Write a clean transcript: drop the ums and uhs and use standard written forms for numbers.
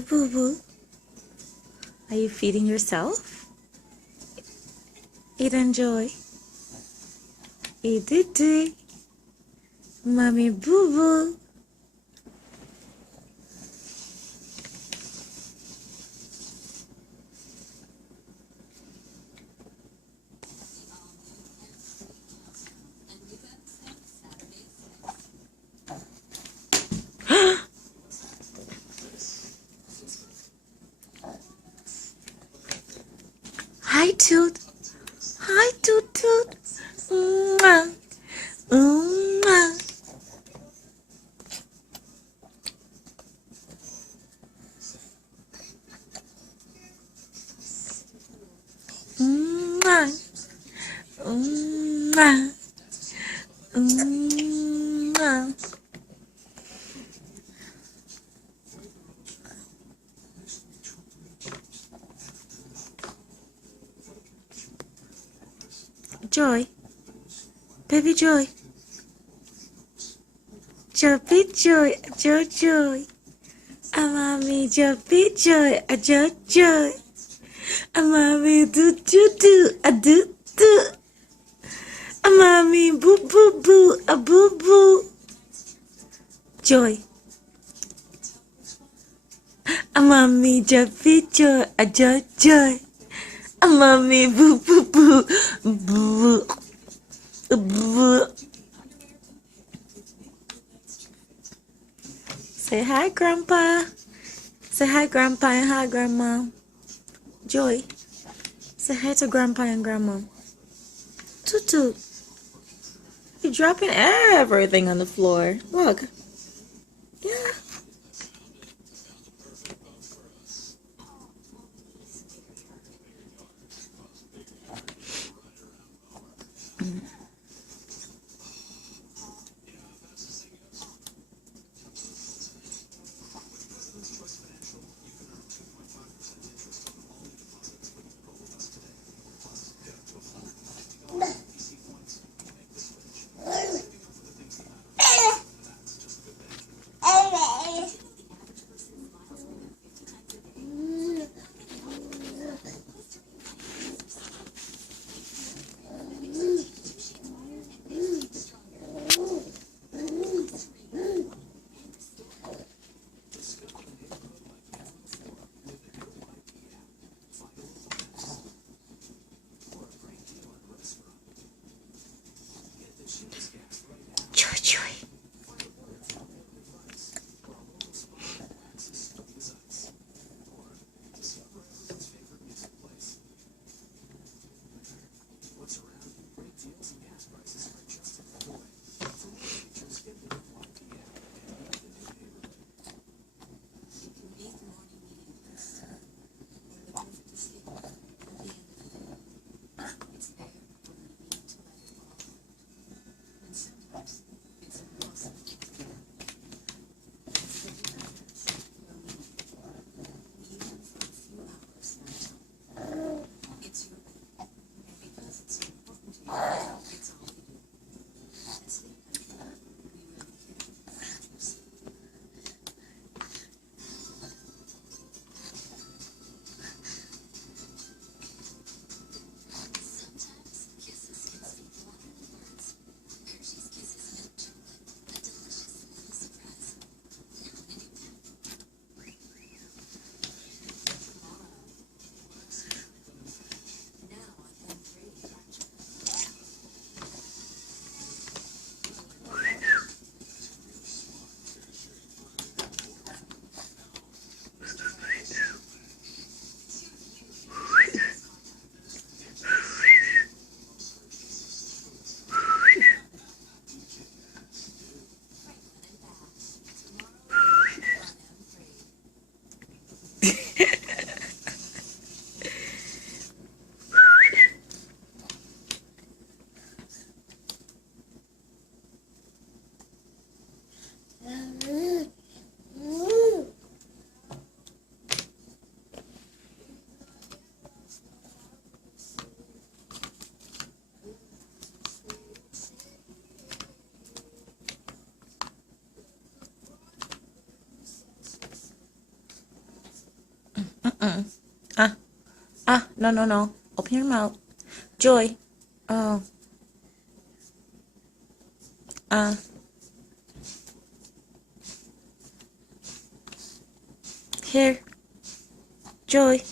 Hi, Boo Boo. Are you feeding yourself? Eat and enjoy. Eat it, Mommy Boo Boo. Hi, Toot. Hi, Toot Toot. Mwah. Mwah. Mwah. Mwah. Mwah. Joy. Baby Joy. Joy, Joy, Joy, Joy. Mommy, Joy, Joy, Joy, Joy. Mommy, do, do, do. Mommy, boo, boo, boo, boo, boo. Joy. Mommy, Joy, Joy, Joy, Joy. Mommy, boo, boo, boo, boo, boo. Say hi, Grandpa. Say hi, Grandpa, and hi, Grandma. Joy, say hi to Grandpa and Grandma. Tutu, you're dropping everything on the floor. Look. Yeah. Joy, Joy. Ah, no, no, no. Open your mouth. Joy. Oh. Ah. Here. Joy.